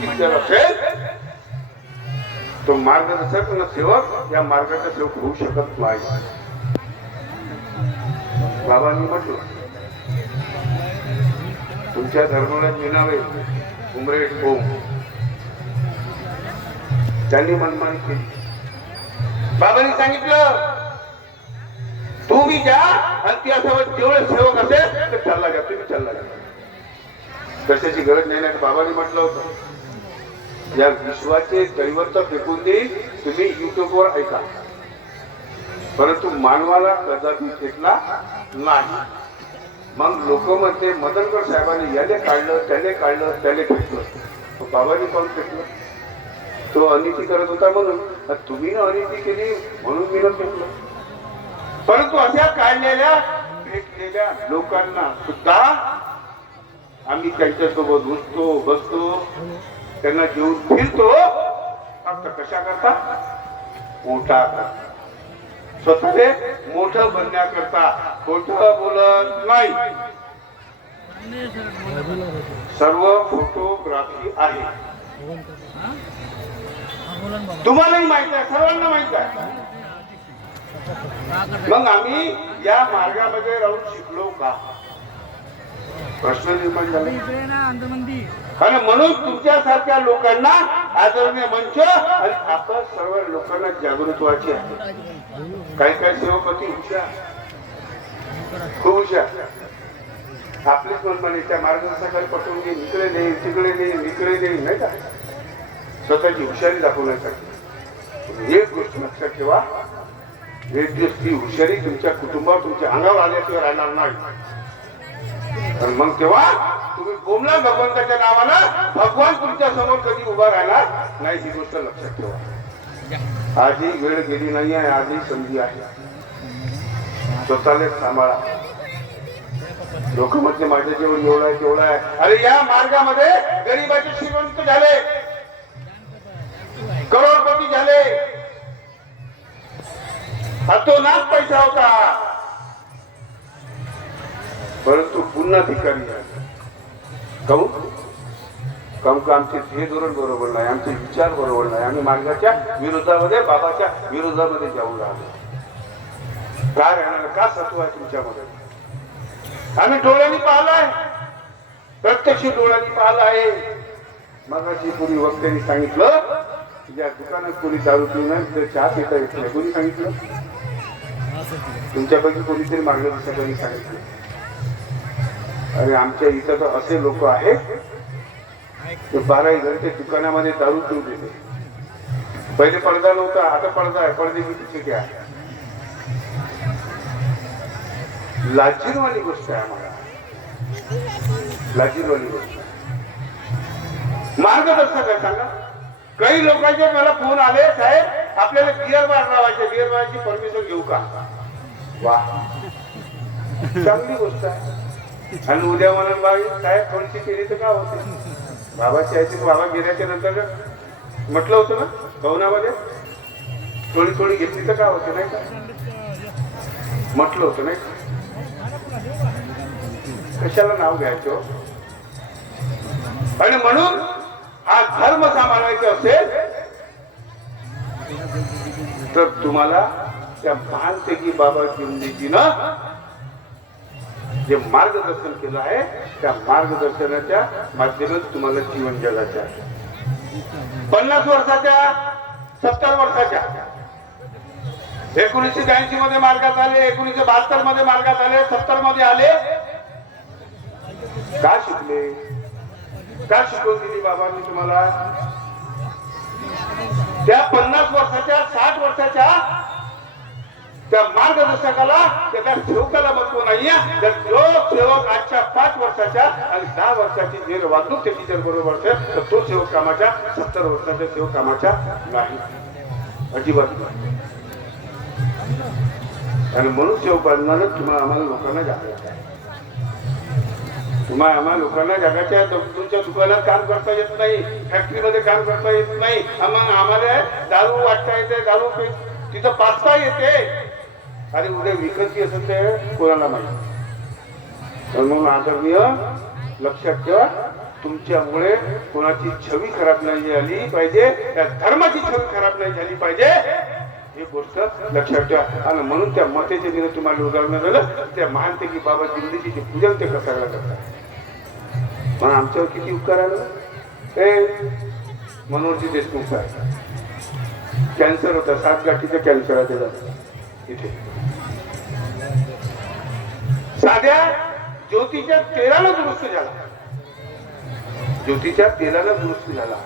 बघितलेला असेल तो मार्गदर्शक न सेवक या मार्गाचा सेवक होऊ शकत नाही. बाबांनी म्हटलं तुमच्या धर्माला मिळावे उमरे ओम त्यांनी मनमानी केली. बाबांनी सांगितलं तुम्ही जा आणि ती असं सेवक असेल तर चालला जा तुम्ही चालला जा. कशाची गरज नाही ना बाबांनी म्हटलं होतं. या विश्वाचे दैवत फेकून देईल तुम्ही युट्यूब वर ऐका. परंतु मानवाला कदापि फेकला नाही. मग लोक म्हणते मदनकर साहेबांनी याने काढलं त्याने काढलं त्याने फेकलं. बाबांनी फेकलं? तो अनिती करत होता म्हणून. तुम्ही ना अनिती केली म्हणून मी न फेकलं. परंतु अशा काढलेल्या फेकलेल्या लोकांना सुद्धा आम्ही त्यांच्यासोबत उठतो बसतो. त्यांना घेऊन फिरतो फक्त कशा करता? मोठा करता. स्वतःले मोठं बनण्याकरता खोट बोलत नाही. सर्व फोटोग्राफी आहे. तुम्हालाही माहीत आहे सर्वांना माहीत आहे. मग आम्ही या मार्गामध्ये राहून शिकलो का? प्रश्न निर्माण झाला आणि म्हणून तुमच्यासारख्या लोकांना आदरणीय मंच आणि आपण सर्व लोकांना जागृत व्हायचे आहे. काही काही सेवक अति हुशार. खूप हुशार. आपलीच मनमानी त्या मार्गदर्शकाला पटवून घे इकडे नाही तिकडे नाही इकडे नाही नाही का? स्वतःची हुशारी दाखवण्यासाठी एक गोष्ट लक्षात ठेवा. एक दिवस ती हुशारी तुमच्या कुटुंबावर तुमच्या अंगावर आल्याशिवाय राहणार नाही. आणि मग तेव्हा तुम्ही कोमला भगवंताच्या नावानं भगवान तुमच्यासमोर कधी उभा राहणार? नाही ही गोष्ट लक्षात ठेवा. आजही वेळ गेली नाही आहे आजही संधी आहे. स्वतःला सांभाळा. लोक म्हणजे माझ्या जेवण एवढा आहे तेवढा आहे. अरे या मार्गामध्ये गरीबाचे श्रीमंत झाले. करोडपती झाले. हातोनात पैसा होता. परंतु पुन्हा भिकारी झाले काहून? काहून का आमचे हे धोरण बरोबर नाही आमचे विचार बरोबर नाही. आम्ही मार्गाच्या विरोधामध्ये बाबाच्या विरोधामध्ये जाऊ राहिलो. काय राहणार? का सत्व आहे तुमच्यामध्ये? आम्ही डोळ्यांनी पाहलाय. प्रत्यक्ष डोळ्यांनी पाहिलं आहे मगाशी पूर्वी वक्त्यांनी सांगितलं ज्या दुकानात कोणी दारू नाही तर चहा पिता येत नाही. कोणी सांगितलं? तुमच्यापैकी कोणीतरी मार्गदर्शकांनी सांगितलं. अरे आमच्या इथं तर असे लोक आहेत ते बाराही घरच्या दुकानामध्ये दारू पिऊ दिले पहिले पडदा नव्हता आता पडदा आहे. पडदे किती आहे लाजीरवाली गोष्ट आहे आम्हाला. लाजीरवाली गोष्ट आहे. मार्गदर्शक आहे सांगा. काही लोकांचे मला फोन आले साहेब आपल्याला बिअर बार लावायचे बिअर बारची परमिशन घेऊ का? वा. चांगली गोष्ट आहे. आणि उद्या म्हणून बाबा साहेब थोडीशी केली तर का होते? बाबाची आयची बाबा गेल्याच्यानंतर म्हटलं होतं ना कवनामध्ये थोडी थोडी घेतली तर का होते नाही का? म्हटलं होतं नाही कशाला नाव घ्यायचं? आणि म्हणून हा धर्म सांभाळायचा असेल तर तुम्हाला त्या महानपैकी बाबा जिंदगीनं जे मार्गदर्शन केलं आहे त्या मार्गदर्शनाच्या माध्यमातून तुम्हाला जीवन जगायचं आहे. पन्नास वर्षाच्या सत्तर वर्षाच्या एकोणीसशे ब्याऐंशी मध्ये मार्गात आले एकोणीसशे बहात्तरमध्ये मार्गात आले सत्तरमध्ये आले. का शिकले? का शिकवून दिली बाबांनी तुम्हाला? त्या पन्नास वर्षाच्या साठ वर्षाच्या त्या मार्गदर्शकाला त्या सेवकाला महत्त्व नाहीये तर जो सेवक आजच्या पाच वर्षाच्या आणि दहा वर्षाची जे वागणूक त्याची जर बरोबर असेल तर तो सेवक कामाच्या सत्तर वर्षाच्या सेवक कामाच्या नाही. अजिबात नाही. आणि म्हणून सेवक बांधणार तुम्हाला आम्हाला लोकांना जागायचं आहे तुम्हाला आम्हाला लोकांना जगाच्या तुमच्या दुकानात काम करता येत नाही फॅक्टरीमध्ये काम करता येत नाही. मग आम्हाला दारू वाटता येते दारू तिथं पाचता येते. आणि उद्या विकतची असेल ते कोणाला माहिती? तर म्हणून आदरणीय लक्षात ठेवा तुमच्यामुळे कोणाची छवी खराब नाही झाली पाहिजे त्या धर्माची छवी खराब नाही झाली पाहिजे. ही गोष्ट लक्षात ठेवा. आणि म्हणून त्या मतेचे दिन तुम्हाला उदाहरण झालं त्या महानतेकी बाबा दिंडीचे पूजन ते कसायला करतात. पण आमच्यावर किती उपकार आलं? ए मनोहरजी देशमुख साहेब. कॅन्सर होता सात गाठीचं कॅन्सर आहे त्याचा इथे. साध्या ज्योतीच्या तेलाला दुरुस्त झाला. ज्योतीच्या तेलाला दुरुस्त झाला.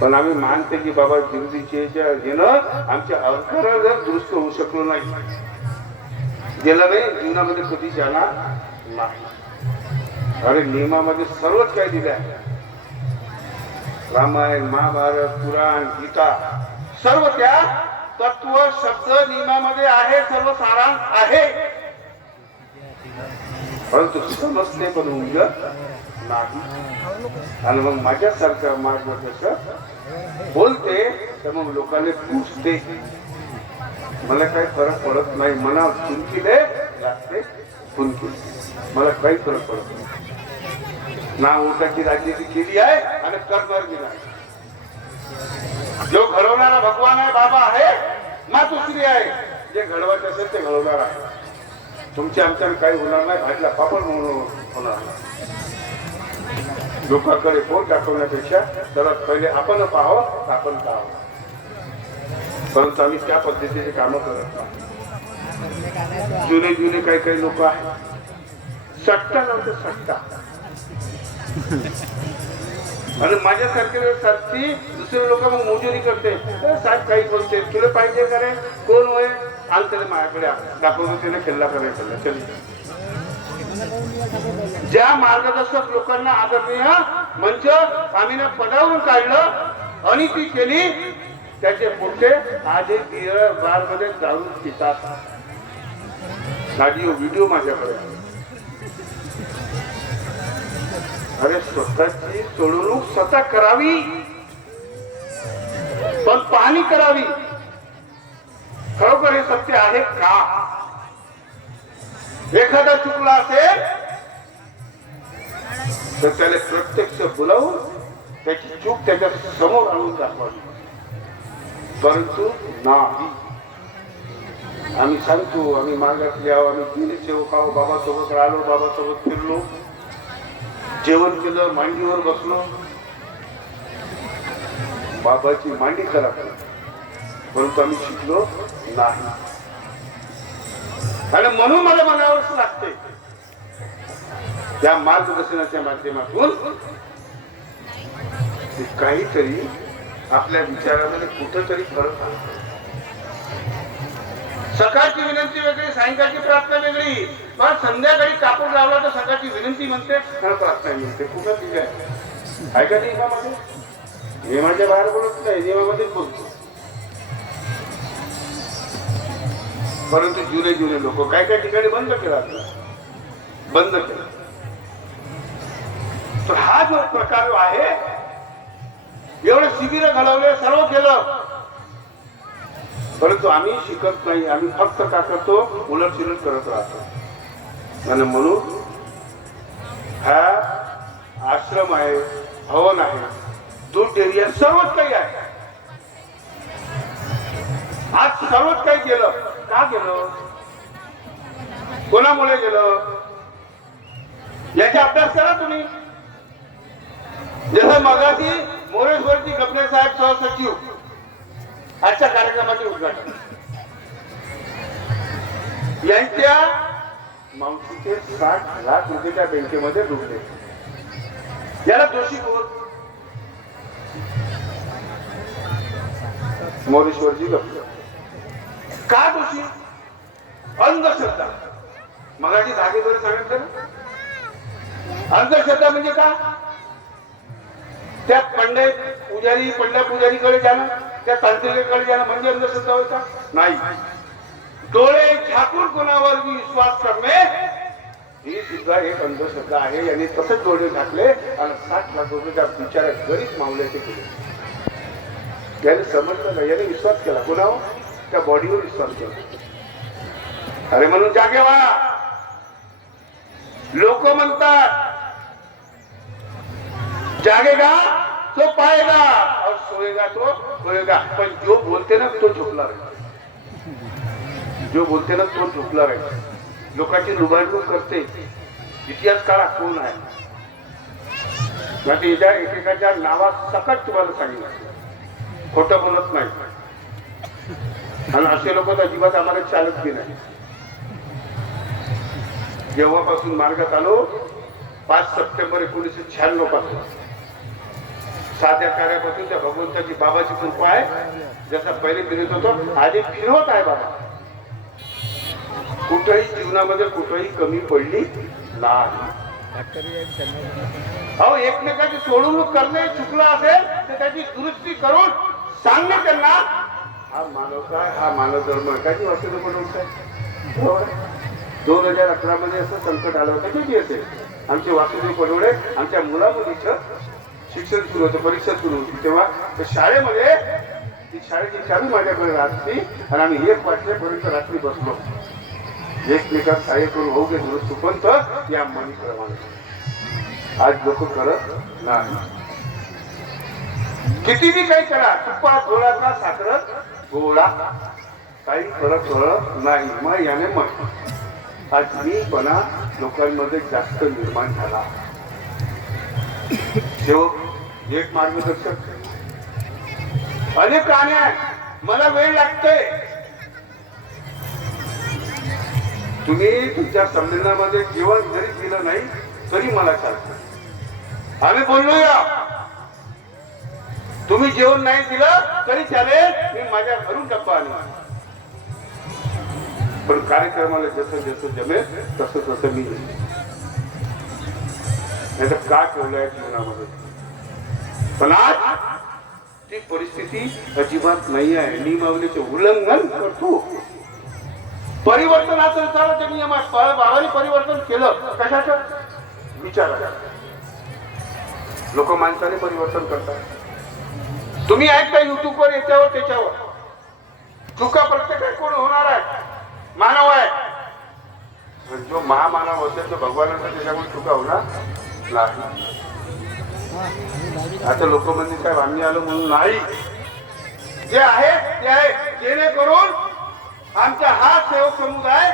पण आम्ही मानते की बाबा जिंदीचे घेणं आमच्या अर्थाला जर दुरुस्त होऊ शकलो नाही गेला नाही जीवनामध्ये कधी जाणार नाही. अरे नियमामध्ये सर्वच काही दिलं आहे रामायण महाभारत पुराण गीता सर्व त्या तत्व शब्द नियमामध्ये आहे सर्व सारांश आहे. परंतु समजते पण उमजत नाही. आणि मग माझ्यासारख्या माझ्या बोलते तर मग लोकांनी पूजते मला काही फरक पडत नाही. मना चुनकिले लागते फुनकी मला काही फरक पडत नाही. ना ओटाची राजनीती केली आहे आणि करणार बी नाही. जो घडवणारा भगवान आहे बाबा आहे ना दुसरी आहे. जे घडवायचं असेल ते घडवणार आहे. तुमच्या आमच्याकडे काही होणार नाही भाजला पापड म्हणून होणार नाही. लोकांकडे पोट दाखवण्यापेक्षा सर्वात पहिले आपण पाहावं आपण पाहावं परंतु आम्ही त्या पद्धतीचे कामं करत नाही. जुने जुने काही काही लोक आहेत. सट्टा नव्हतं सट्टा. आणि माझ्यासारखे सारखी दुसरे लोक मग मोजुरी करते साहेब काही बोलते तुला पाहिजे का रे? कोण होय आल त्याला माझ्याकडे दाखवतो त्याने खेळला करायचा चल. ज्या मार्गदर्शक लोकांना आदरणीय मंच आम्ही पदावरून काढलं आणि ती केली त्याचे पुढचे आजही बिअर बारमध्ये दारू पितात. व्हिडिओ माझ्याकडे अरे स्वतःची सोडवणूक स्वतः करावी. पण पाहणी करावी. खरोखर हे सत्य आहे का? एखादा चुकला असेल तर त्याला प्रत्यक्ष बोलावून त्याची चूक त्याच्यासमोर आणून दाखवावी. परंतु नाही. आम्ही सांगतो आम्ही मार्गातले यावं आम्ही गेले सेवक आहो बाबासोबत राहिलो बाबासोबत फिरलो. जेवण केलं मांडीवर बसलो. बाबाची मांडी खराब परंतु आम्ही शिकलो नाही. आणि म्हणून मला म्हणावंच लागते त्या मार्गदर्शनाच्या माध्यमातून काहीतरी आपल्या विचारामध्ये कुठंतरी फरक सकाळची विनंती वेगळी सायंकाळची प्रार्थना वेगळी. पण संध्याकाळी कापूर लावला तर सकाळची विनंती म्हणते प्रार्थना म्हणते. कुठं ठीक आहे आहे नियमामध्ये नियमाच्या बाहेर बोलत नाही नियमामध्येच बोलतो. परंतु जुने जुने लोक काय काय ठिकाणी बंद केला बंद केला. तर हा जो प्रकार आहे एवढे शिबिर घालवले सर्व केलं. परंतु आम्ही शिकत नाही आम्ही फक्त का करतो? उलट सुलट करत राहतो. आणि म्हणून हा आश्रम आहे भवन आहे दूध डेअरी आहे सर्वच काही आहे. आज सर्वच काही केलं. का केलं कोणामुळे केलं याचा अभ्यास करा तुम्ही. जसं मगाशी मोरेश्वरची गपने साहेब सहसचिव आजच्या कार्यक्रमाचे उद्घाटन. यांच्या मावशीचे साठ लाख रुपयेच्या बँकेमध्ये डुबले याला दोषी कोण? मोरेश्वरची गपले का दोषी अंधश्रद्धा. मगाची जागेवर सांगितलं अंधश्रद्धा म्हणजे का? त्या पंडे पुजारी पंड्या पुजारीकडे जाणं त्या तांत्रिकेकडे जाणं म्हणजे अंधश्रद्धा होता नाही. डोळे झाकून कोणावर विश्वास करणे ही सुद्धा एक अंधश्रद्धा आहे. यांनी तसंच डोळे झाकले आणि साठ लाख रुपये त्या बिचाऱ्या गरीब मावल्याचे केले. याने समजलं नाही. याने विश्वास केला. कोणावर? त्या बॉडीवर विश्वास केला अरे म्हणून जागे व्हा लोक म्हणतात जागेगा तो पाएगा और सोएगा तो सोएगा पण जो बोलते ना तो झोपला राहील जो बोलते ना तो झोपला राहील लोकांची लुबाडणूक करते. इतिहास काळा कोण आहे? म्हणजे एकेकाच्या नावात सकट तुम्हाला सांगितलं. खोटं बोलत नाही. आणि असे लोक तर अजिबात आम्हाला चालत बी नाही. जेव्हापासून मार्गात आलो पाच सप्टेंबर एकोणीसशे शहाण्णवपासून. साध्या कार्यापासून त्या भगवंताची बाबाची कृपा आहे जसा पहिले फिरत होतो आधी फिरवत आहे बाबा. कुठेही जीवनामध्ये कुठेही कमी पडली नाही. अहो एकमेकाची सोडवणूक करणे चुकलं असेल तर त्याची दुरुस्ती करून सांगणे त्यांना हा मानव काय? हा मानव धर्म आहे. काय वाचलं हो. दोन हजार अकरा मध्ये असं संकट आलं होतं. किती असेल आमचे वासुदेव पडवडे आमच्या मुलामुलीचं शिक्षण सुरू होतं परीक्षा सुरू होती. तेव्हा त्या शाळेमध्ये ती शाळेची चालू माझ्याकडे राहती आणि आम्ही एक वाजल्यापर्यंत रात्री बसलो. एकमेकात सहाय्य करून होऊ गे सुपंत या मनीप्रमाणे आज लोक करत नाही कितीही काही करा. तुप्पा थोडासा साखरत गोळा काही फरक पडत नाही. मग याने म्हटलं आज लोकांमध्ये जास्त निर्माण झाला. एक मार्गदर्शक. अनेक प्राणी आहेत. मला वेळ लागते तुम्ही तुमच्या संमेलनामध्ये जीवन जरी केलं नाही तरी मला चालतं. आम्ही बोललो या तुम्ही जेवण नाही दिलं तरी चालेल मी माझ्या घरून डब्बा आणला. पण कार्यक्रमाला जसं जसं जमेल तसं तसं मी याचं नाही तर का ठेवलंय मनामध्ये पण आज ती परिस्थिती अजिबात नाही आहे. नियमावलीचे उल्लंघन करतो. परिवर्तनाचं विचाराचे नियम आहे परिवर्तन केलं. कशाचं? विचारा लोक माणसाने परिवर्तन करतात. तुम्ही ऐकता युट्यूबवर याच्यावर त्याच्यावर. चुका प्रत्येक कोण होणार आहे? मानव आहे. पण जो महामानव असेल तो भगवानाचा त्याच्यामुळे चुका होणार नाही. आता लोक म्हणजे काय आम्ही आलो म्हणून नाही. जे आहे ते आहे. जेणेकरून आमचा हा सेवक समुदाय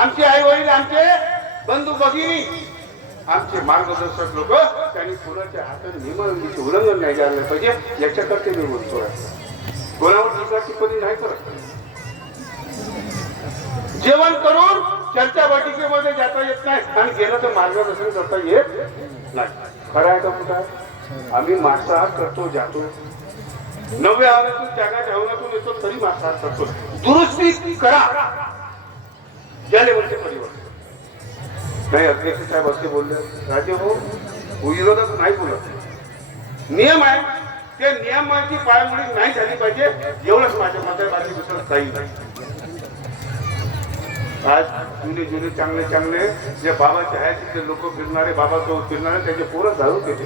आमचे आई वडील आमचे बंधू भगिनी आमचे मार्गदर्शक लोक त्यांनी कोणाच्या हातात नियमावलीचे उल्लंघन नाही झालं पाहिजे याच्याकडचे मी म्हणतो कोणावर टीका टिप्पणी नाही करत. जेवण करून चर्चा बैठकीमध्ये जाता येत नाही आणि गेलं तर मार्गदर्शन करता येत नाही. खरं आहे का कुठं आम्ही मांसाहार करतो जातो. नव्या हवेतून जागा जेवणातून येतो तरी मांसाहार करतो. दुरुस्ती करा. या लेवलचे परिवर्तन. नाही अध्यक्ष साहेब असे बोलले. राजे हो विरोधक नाही बोलत. नियम आहे. ते नियमाची पायमोडी नाही झाली पाहिजे. एवढंच माझ्या मते बाकी दुसरं काही नाही. आज जुने जुने चांगले चांगले जे बाबाचे आहेत तिथे लोक फिरणारे बाबासोबत फिरणारे त्याचे पोरं दारू केले.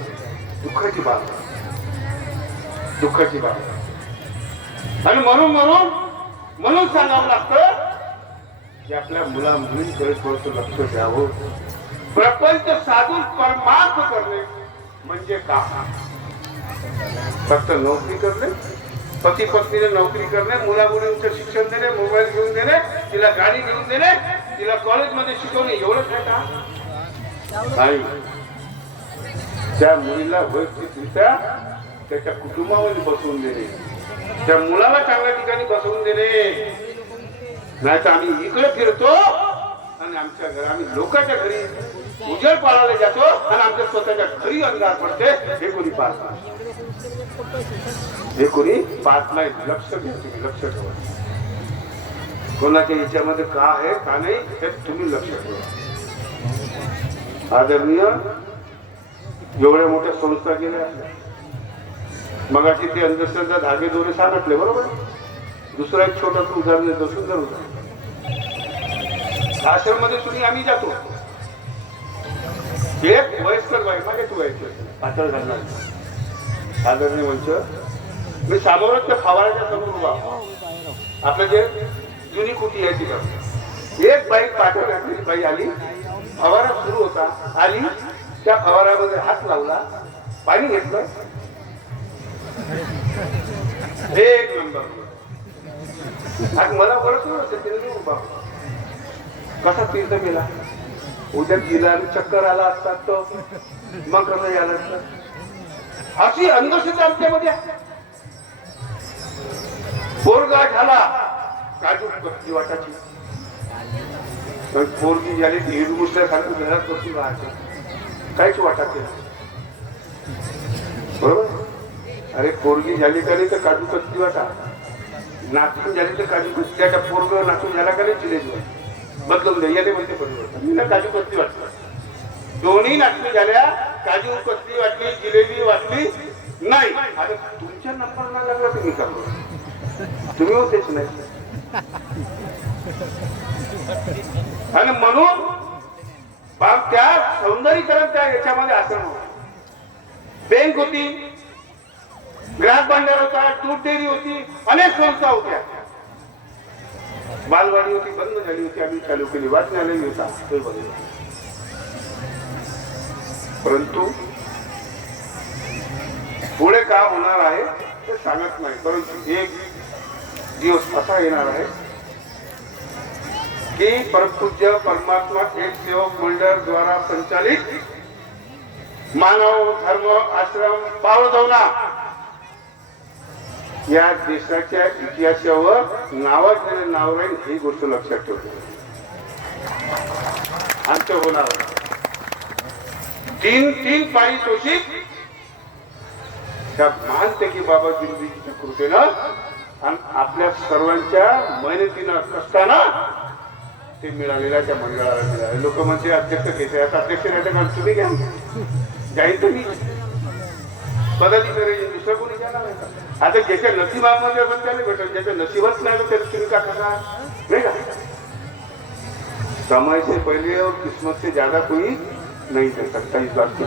दुःखाची बाब. दुःखाची बाब. आणि म्हणून म्हणून म्हणून सांगावं लागतं की आपल्या मुला मुलींकडे थोडस लक्ष द्यावं. प्रपंच साधून परमार्थ करणे म्हणजे का फक्त नोकरी करणे पती पत्नीने नोकरी करणे मुला मुलींचं शिक्षण देणे मोबाईल घेऊन देणे तिला गाडी घेऊन देणे तिला कॉलेजमध्ये शिकवणे एवढंच आहे का? नाही. त्या मुलीला वैयक्तिकरित्या त्याच्या कुटुंबामध्ये बसवून देणे. त्या मुलाला चांगल्या ठिकाणी बसवून देणे. नाही तर आम्ही इकडे फिरतो आणि आमच्या घर आम्ही लोकांच्या घरी उजळ पाळायला जातो आणि आमच्या स्वतःच्या घरी अंधार पडते. हे कोणी पाहत नाही. हे कोणी पाहत नाही. लक्ष घ्या तुम्ही लक्ष ठेवा. कोणाच्या याच्यामध्ये का आहे का नाही हे तुम्ही लक्ष ठेवा. आदरणीय एवढ्या मोठ्या संस्था गेल्या मगाशी ते अंधश्रद्धा धागे दोरे सांगितले बरोबर? दुसरं एक छोटं उदाहरण देतो सुंदर उदाहरण आश्रममध्ये तुम्ही आम्ही जातो. एक वयस्कर बाई माझ्याच वयस्कर पातळ घालणार. आदरणीय मंच मी सामोरच त्या फवाराच्या समोर उभा आपलं जे जुनी कुटी आहे तिथं एक बाई पातळ घातलेली बाई आली. फवारा सुरू होता. आली. त्या फवारामध्ये हात लावला. पाणी घेतलं. एक नंबर. आज मला बरंच होतं तिने कसा तीर्थ गेला उद्या गेला आणि चक्कर आला असतात तो मग कसं यायला असतं. अशी अंधश्रद्धा आमच्यामध्ये पोरगा झाला काजू भक्ती वाटाची. पोरगी झाली ती घुसल्यासारखं घरात बसून राहायचं काहीच वाटत नाही. बरोबर? अरे पोरगी झाली का नाही तर काजू कच्ची वाटा. नाचून झाले तर काजू कस्ती त्याच्या पोरग नाचून झाला का नाही जिलेबी बदलून द्या याने म्हणते परिवर्तन मी ना काजू कस्ती वाटलं दोन्ही नाचणी झाल्या काजू कस्ती वाटली जिलेबी वाटली नाही. अरे तुमच्या नंबर नाही लागला तुम्ही का तुम्ही होतेच नाही. आणि म्हणून बाप त्या सौंदर्यीकरण त्या याच्यामध्ये असं नव्हतं बँक होती. ग्राहक भांडार होता दूध डेअरी होती अनेक संस्था होत्या. बालवाडी होती बंद झाली होती आम्ही चालू केली. वाचनालय होता तो परंतु पुढे का होणार आहे ते सांगत नाही. परंतु एक दिवस असा येणार आहे की परमपूज्य परमात्मा एक सेवक मंडळ द्वारा संचालित मानव धर्म आश्रम पावळदौना या देशाच्या इतिहासावर नावाजलेले नाव राहील ही गोष्ट लक्षात ठेवतो. आमच्या होणार. तीन तीन पारितोषिक त्या महानतेकी बाबा जिंदगीच्या कृपेनं आणि आपल्या सर्वांच्या मेहनतीनं कष्टानं ते मिळालेल्या त्या मंडळाला मिळाले. लोक म्हणजे अध्यक्ष घेते आता अध्यक्ष नाही तर का तुम्ही घ्या जाईल तुम्ही पदाधिकारी दुसरं कोणी घ्या नाही आता ज्याच्या नशिबामध्ये पण त्याने भेटेल ज्याच्या नशिबच नाही तर त्याला तुम्ही का करणार? नाही का? समय से पहले और किस्मत से ज्यादा कोई नहीं दे सकता इस बात की